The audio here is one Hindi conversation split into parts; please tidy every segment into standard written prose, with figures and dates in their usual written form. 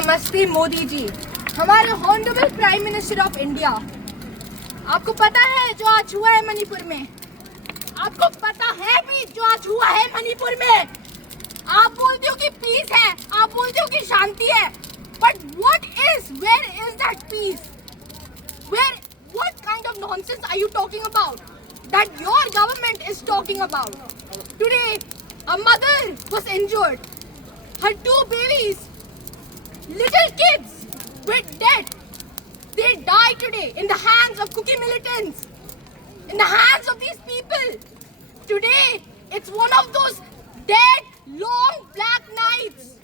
नमस्ते मोदी जी, हमारे honourable prime minister of India. आपको पता है जो आज हुआ है मणिपुर में? आपको पता है भी जो आज हुआ है मणिपुर में? आप बोलते हो कि पीस है, आप बोलते हो कि शांति है, but where is that peace? What kind of nonsense are you talking about? That your government is talking about. Today, a mother was injured. Her two babies, little kids, were dead. They died today in the hands of Kuki militants, in the hands of these people. Today, it's one of those dead, long black nights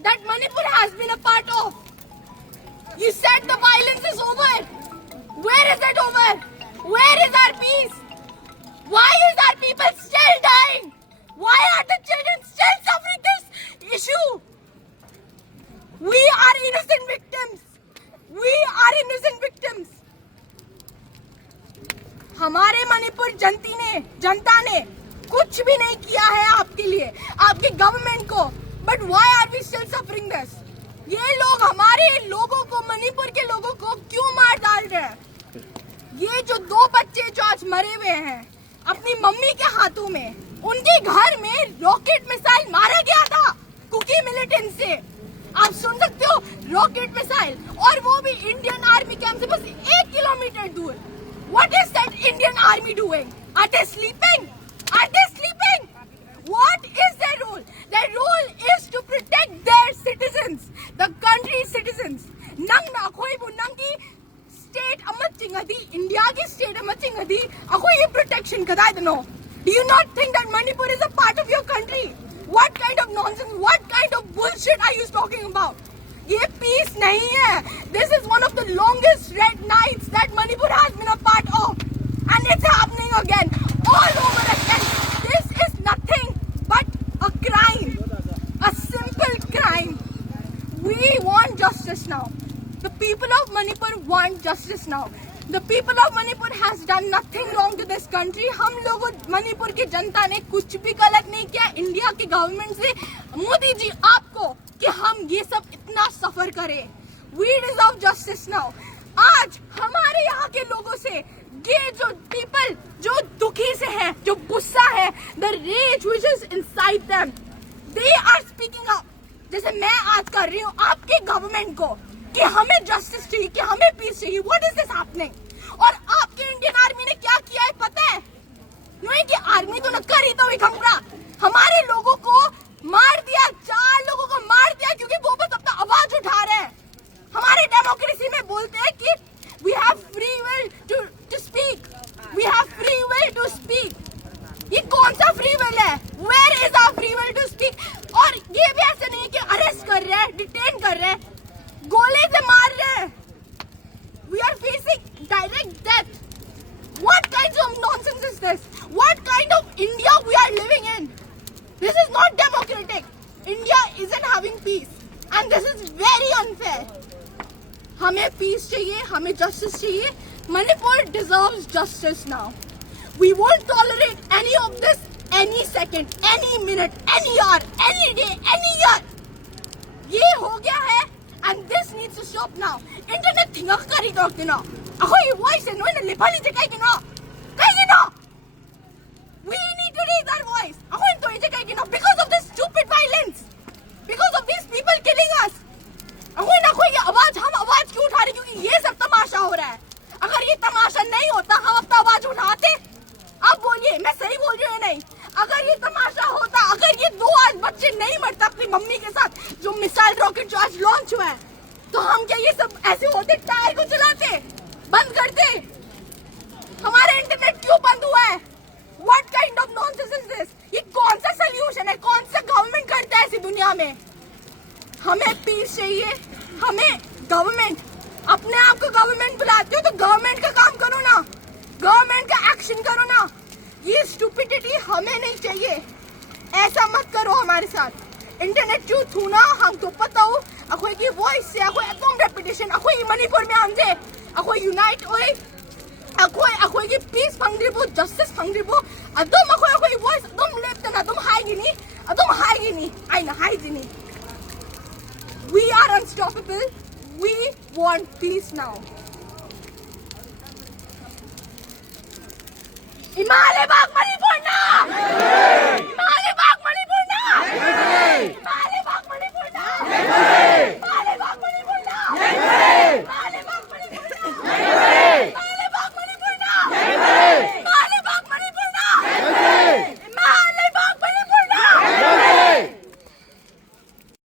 that Manipur has been a part of. You said the violence is over. Where is it over? Where is our peace? Why is our people still dying? Why are the children still suffering this issue? We are innocent victims. We are innocent victims. हमारे मणिपुर जनता ने कुछ भी नहीं किया है आपके लिए, आपके गवर्नमेंट को. But why are we still suffering this? ये लोग हमारे लोगों को, मणिपुर के लोगों को क्यों मार डाल रहे हैं? ये जो दो बच्चे जो आज मरे हुए हैं अपनी मम्मी के हाथों में, उनके घर में रॉकेट मिसाइल मारा गया था कुकी मिलिटेंट से. आप सुन सकते हो, रॉकेट मिसाइल, और वो भी इंडियन आर्मी कैंप से बस 1 किलोमीटर दूर. What is that Indian army doing? Are they sleeping? Are they sleeping? What is their role? Their role is to protect their citizens, the country's citizens. Nang na khoi bu nang ki state amat chingadi, India ki state amat chingadi, akhoi ye protection kadai dano. Do you not think that Manipur is a part of your country? What kind of nonsense, what kind of bullshit are you talking about? ये peace नहीं है. This is one of the longest red nights that Manipur has been a part of, and it's happening again, all over again. This is nothing but a crime, a simple crime. We want justice now. The people of Manipur want justice now. The people of Manipur has done nothing wrong to this country. हम लोगों मणिपुर की जनता ने कुछ भी गलत नहीं किया. इंडिया की गवर्नमेंट से, मोदी जी आपको, कि हम ये सब इतना सफर करें. We deserve justice now. आज हमारे यहाँ के लोगों से ये जो people जो दुखी से हैं, जो गुस्सा है, the rage which is inside them, they are speaking up. जैसे मैं आज कर रही हूँ आपके गवर्नमेंट को कि हमें जस्टिस चाहिए, कि हमें पीस चाहिए. What is this happening? और आपके इंडियन आर्मी ने क्या किया है पता है? नहीं कि आर्मी तो न करी तो घमरा, हमारे लोगों को मार दिया, 4 लोगों को मार दिया क्योंकि वो बस अपना आवाज उठा रहे हैं. हमारे डेमोक्रेसी में बोलते हैं कि we have free will to speak, we have free will to speak. ये कौन सा फ्री विल है? Where is our free will to speak? और ये भी ऐसा नहीं है कि अरेस्ट कर रहे हैं, डिटेन कर रहे हैं, गोले से मार रहे हैं. We are facing direct death. What kinds of nonsense is this? What kind of India we are living in? This is not democratic. India isn't having peace, and this is very unfair. हमें peace चाहिए, हमें justice चाहिए. Manipur deserves justice now. We won't tolerate any of this any second, any minute, any hour, any day, any year. ये हो गया है. And this needs to stop now. Internet thinga kari dokte na. Ako yung voice no na lepali te kai kina. Kai kina. We need to raise our voice. Ako yung toy te kai kina because of this stupid violence. Because of these people killing us. ako ये आवाज क्यों उठा रहे? क्योंकि ये सब तमाशा हो रहा है. अगर ये तमाशा नहीं होता हम अपना आवाज उठाते? आप बोलिए, मैं सही बोल रही हूँ नहीं? अगर ये तमाशा होता, अगर ये 2 आज बच्चे नहीं मरता अपनी मम्मी के साथ, जो मिसाइल रॉकेट जो आज लॉन्च हुआ है, तो हम क्या ये सब ऐसे होते, टायर को चलाते, बंद करते? हमारा इंटरनेट क्यों बंद हुआ है? What kind of nonsense is this? ये कौन सा सोल्यूशन है? कौन सा गवर्नमेंट करता है ऐसी दुनिया में? हमें पीस चाहिए. हमें गवर्नमेंट, अपने आप को गवर्नमेंट बुलाते हो तो गवर्नमेंट का काम करो ना, गवर्नमेंट का एक्शन करो ना. ये स्टूपिडिटी हमें नहीं चाहिए. ऐसा मत करो हमारे साथ. इंटरनेट क्यों थू ना हमको पता हो. अखोई की वॉइस से अखोई एकदम रेपुटेशन अखोई मणिपुर में हमसे अखोई यूनाइट होए, अखोई की पीस फंगरिबो, जस्टिस फंगरिबो, अदम अखोई वॉइस अदम लेफ्ट ना अदम हाई गिनी, अदम हाई गिनी, आई ना high Guinea. We are unstoppable. We want peace now. Himalaya Bagh Manipur!